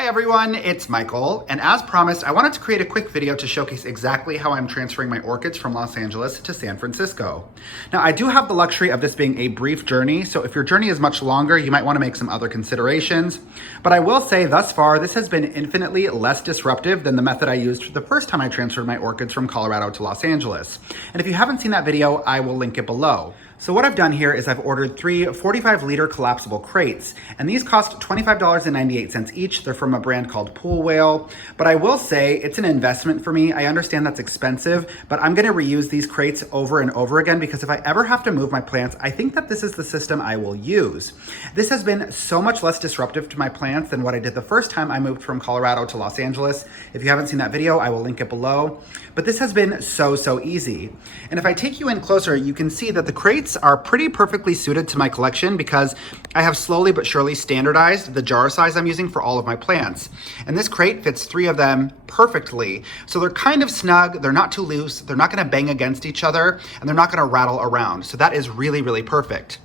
Hi everyone, it's Michael, and as promised, I wanted to create a quick video to showcase exactly how I'm transferring my orchids from Los Angeles to San Francisco. Now, I do have the luxury of this being a brief journey, so if your journey is much longer, you might want to make some other considerations. But I will say, thus far, this has been infinitely less disruptive than the method I used the first time I transferred my orchids from Colorado to Los Angeles. And if you haven't seen that video, I will link it below. So what I've done here is I've ordered 3 45-liter collapsible crates, and these cost $25.98 each. They're from a brand called Pool Whale, but I will say it's an investment for me. I understand that's expensive, but I'm gonna reuse these crates over and over again because if I ever have to move my plants, I think that this is the system I will use. This has been so much less disruptive to my plants than what I did the first time I moved from Colorado to Los Angeles. If you haven't seen that video, I will link it below. But this has been so easy. And if I take you in closer, you can see that the crates are pretty perfectly suited to my collection because I have slowly but surely standardized the jar size I'm using for all of my plants. And this crate fits 3 of them perfectly. So they're kind of snug, they're not too loose, they're not gonna bang against each other, and they're not gonna rattle around. So that is really perfect.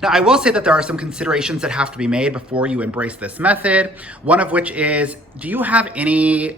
Now, I will say that there are some considerations that have to be made before you embrace this method. One of which is, do you have any,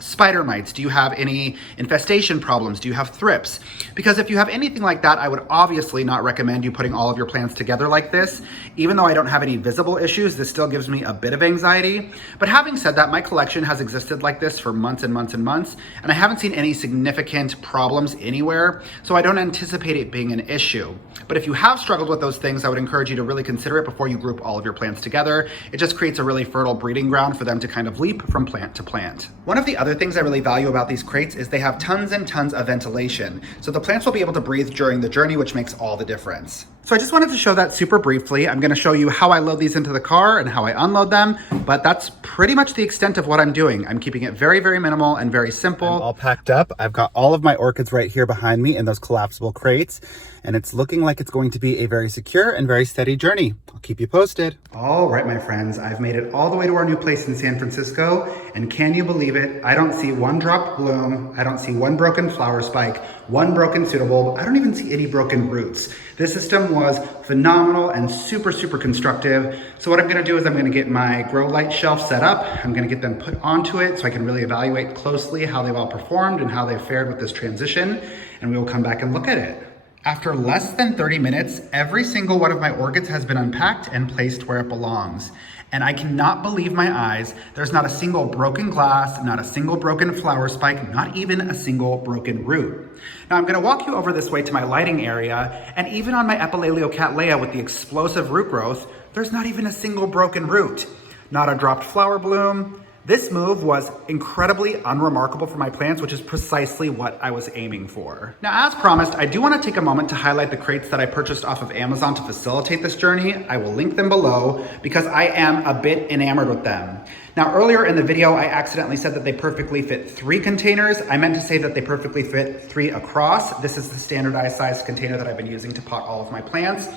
spider mites? Do you have any infestation problems? Do you have thrips? Because if you have anything like that, I would obviously not recommend you putting all of your plants together like this. Even though I don't have any visible issues, this still gives me a bit of anxiety. But having said that, my collection has existed like this for months and months, and I haven't seen any significant problems anywhere, so I don't anticipate it being an issue. But if you have struggled with those things, I would encourage you to really consider it before you group all of your plants together. It just creates a really fertile breeding ground for them to kind of leap from plant to plant. One of the other things I really value about these crates is they have tons and tons of ventilation. So the plants will be able to breathe during the journey, which makes all the difference. So I just wanted to show that super briefly. I'm gonna show you how I load these into the car and how I unload them, but that's pretty much the extent of what I'm doing. I'm keeping it very minimal and very simple. I'm all packed up. I've got all of my orchids right here behind me in those collapsible crates, and it's looking like it's going to be a very secure and very steady journey. I'll keep you posted. All right, my friends, I've made it all the way to our new place in San Francisco, and can you believe it? I don't see one dropped bloom. I don't see one broken flower spike, one broken pseudobulb. I don't even see any broken roots. This system was phenomenal and super constructive. So what I'm gonna do is I'm gonna get my grow light shelf set up. I'm gonna get them put onto it so I can really evaluate closely how they've all performed and how they've fared with this transition, and we will come back and look at it. After less than 30 minutes, every single one of my orchids has been unpacked and placed where it belongs. And I cannot believe my eyes. There's not a single broken glass, not a single broken flower spike, not even a single broken root. Now I'm gonna walk you over this way to my lighting area, and even on my Epilelio cattleya with the explosive root growth, there's not even a single broken root. Not a dropped flower bloom. This move was incredibly unremarkable for my plants, which is precisely what I was aiming for. Now, as promised, I do want to take a moment to highlight the crates that I purchased off of Amazon to facilitate this journey. I will link them below because I am a bit enamored with them. Now, earlier in the video, I accidentally said that they perfectly fit 3 containers. I meant to say that they perfectly fit 3 across. This is the standardized size container that I've been using to pot all of my plants,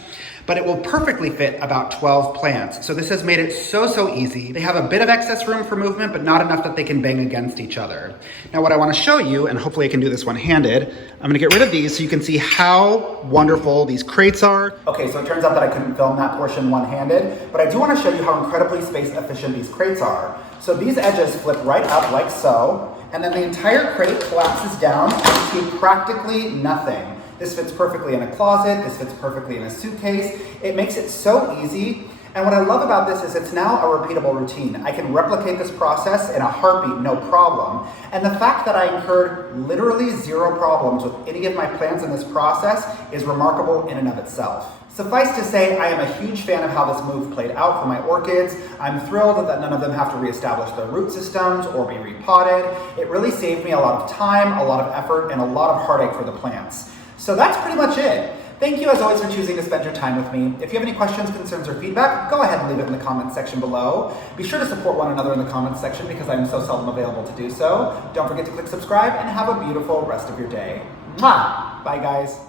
but it will perfectly fit about 12 plants. So this has made it so easy. They have a bit of excess room for movement, but not enough that they can bang against each other. Now, what I wanna show you, and hopefully I can do this one-handed, I'm gonna get rid of these so you can see how wonderful these crates are. Okay, so it turns out that I couldn't film that portion one-handed, but I do wanna show you how incredibly space efficient these crates are. So these edges flip right up like so, and then the entire crate collapses down to practically nothing. This fits perfectly in a closet, this fits perfectly in a suitcase. It makes it so easy. And what I love about this is it's now a repeatable routine. I can replicate this process in a heartbeat, no problem. And the fact that I incurred literally 0 problems with any of my plants in this process is remarkable in and of itself. Suffice to say, I am a huge fan of how this move played out for my orchids. I'm thrilled that none of them have to reestablish their root systems or be repotted. It really saved me a lot of time, a lot of effort, and a lot of heartache for the plants. So that's pretty much it. Thank you as always for choosing to spend your time with me. If you have any questions, concerns, or feedback, go ahead and leave it in the comments section below. Be sure to support one another in the comments section because I'm so seldom available to do so. Don't forget to click subscribe and have a beautiful rest of your day. Mwah! Bye guys.